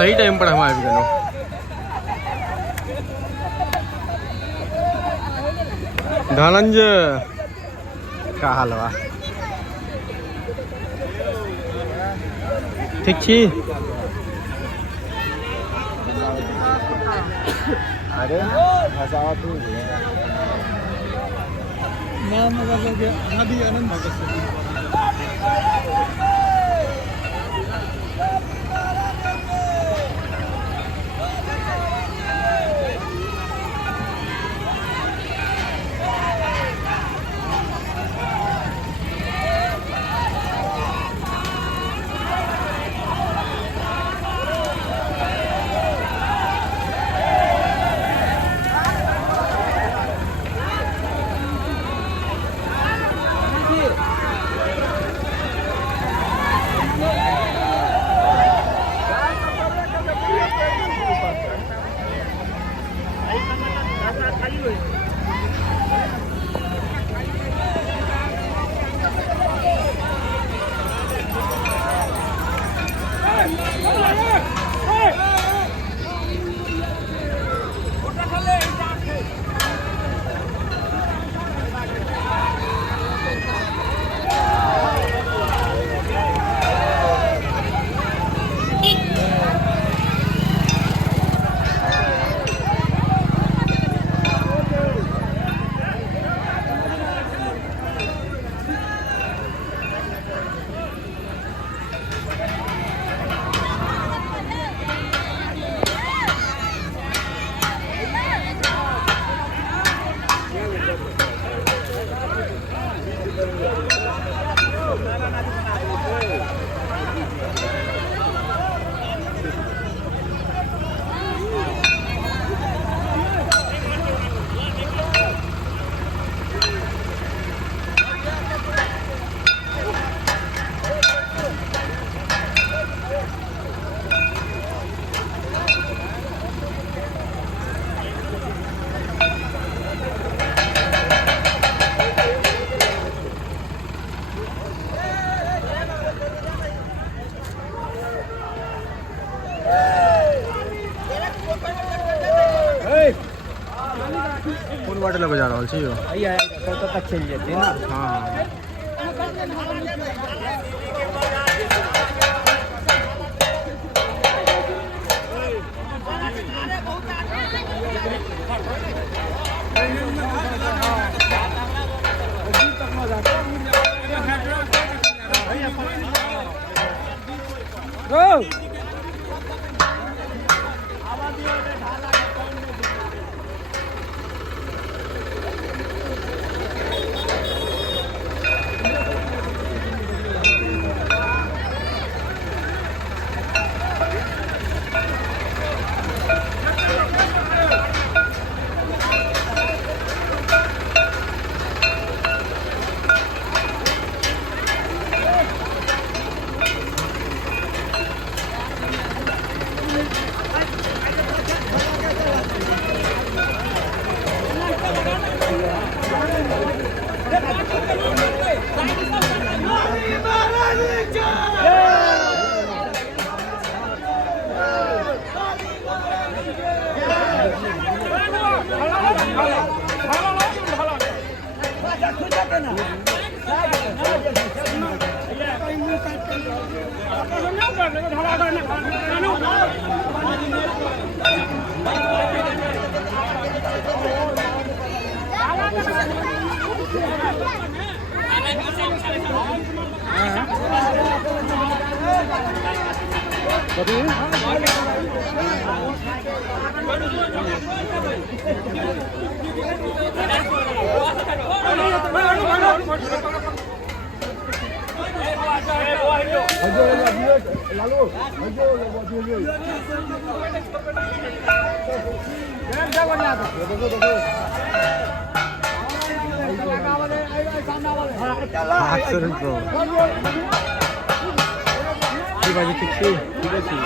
सही टाइम पर हम आबि गेलहुँ। धनंजय का हाल बा? ठीक छी? अरे हसावा तू ना मगर नदी आनंद भगत से कौन वाटर बजा रहल छी यो? कब तक चल जेते ना। हाँ Excellent bro. Di ba tik si? Tidak si.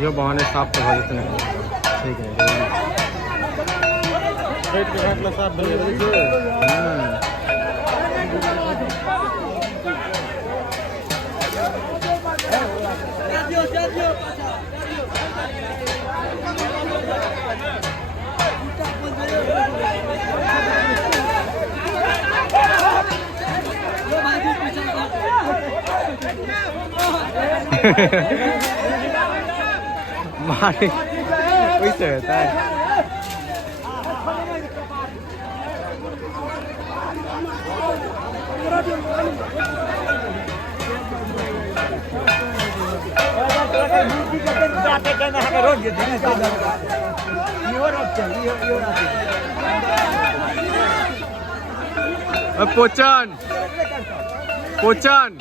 यो बहाने साफ तो हो जाते नहीं ठीक है पेट के घाटला साफ बने मारे वैसे रहता है पोचन पोचन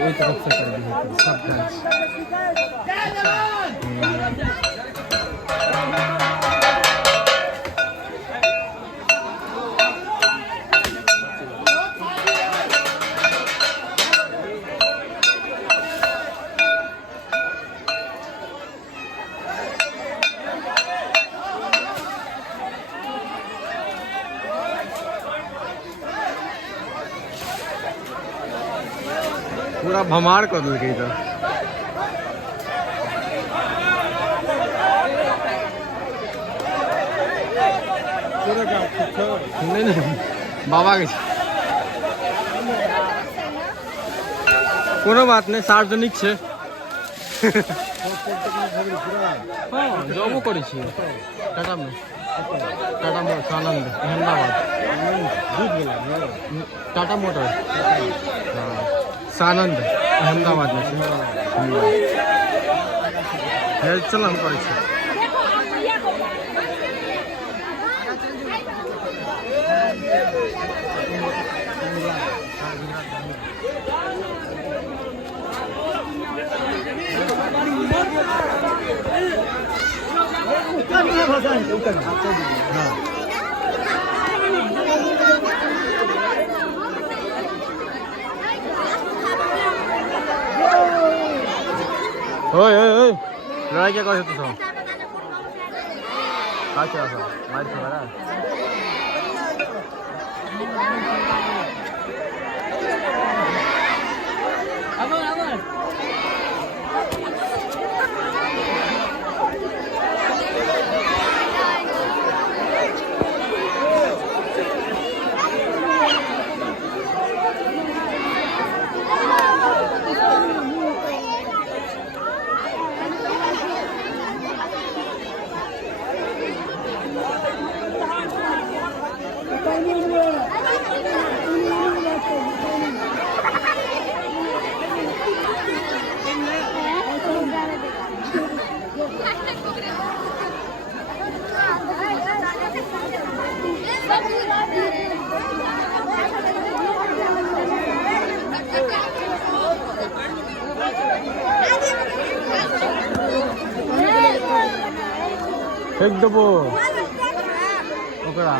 वही तरफ से कर दी सब डांस पूरा भमार कर दिल गई नहीं नहीं बाबा के कोनो बात नहीं सार्वजनिक छे हाँ जॉबो करी छी टाटा में टाटा मोटर्स आनंद अहमदाबाद टाटा मोटर्स हाँ सानंद अहमदाबाद में चल हम करे छी ओए ओए ओए लड़ाई क्या कर तू सब का क्या सब मार से मारा फेक देबो ओकरा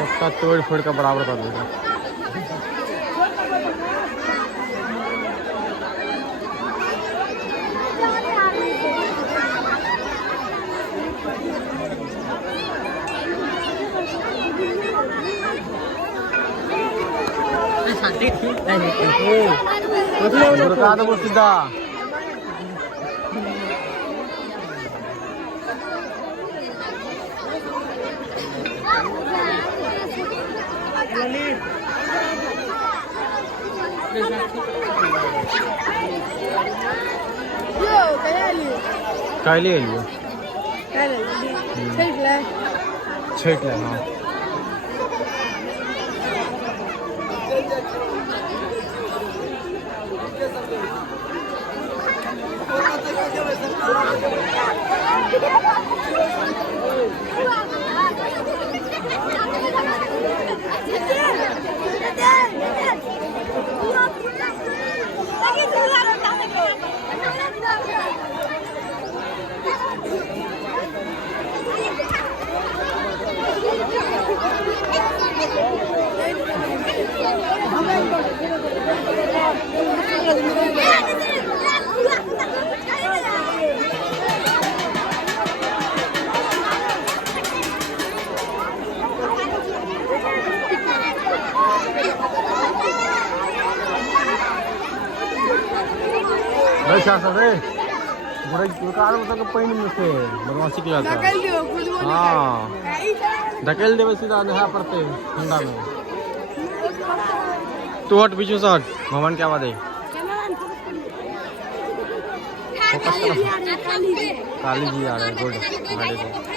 सबका तोड़ फोड़ का बराबर कर देगा बता दो सीधा कायले लियो छेक ले हाँ पानी में से बदमाशी किया था हाँ धकेल देवे सीधा नहा पड़ते ठंडा में तू हट पीछे से हट भवन क्या बात है काली जी आ रहे हैं गुड गाड़ी को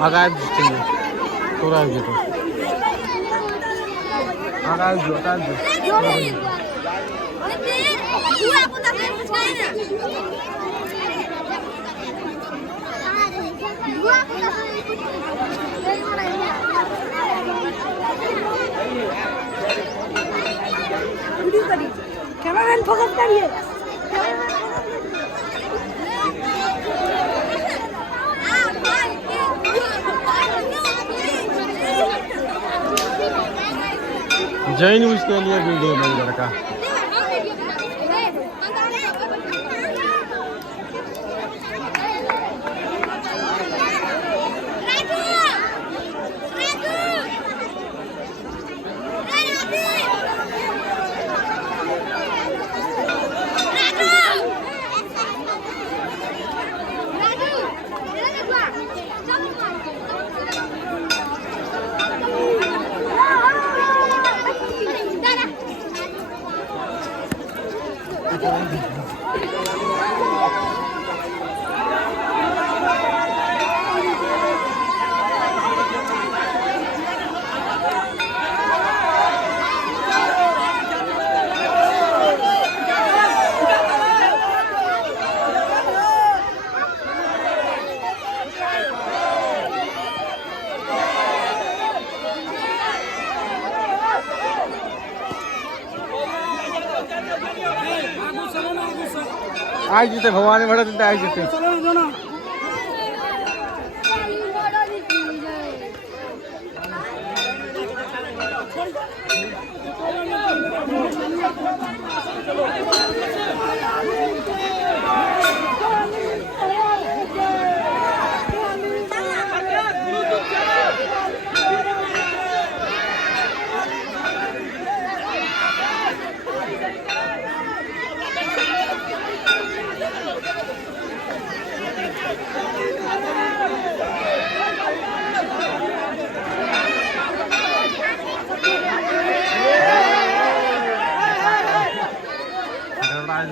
आगाज चाहिए पूरा जो तो आगाज जो कैमरामैन फोकस करिए जैन उसके लिए वीडियो बन लड़का आज जिथे भवानी म्हणत तिथे आज जिथे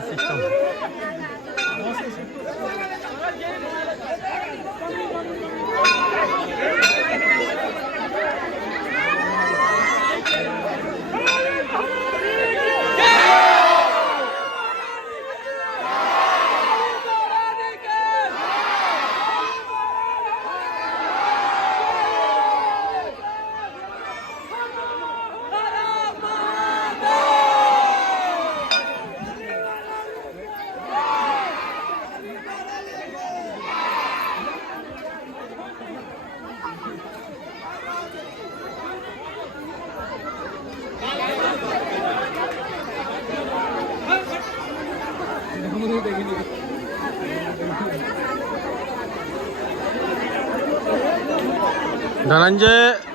सिस्टम धनंजय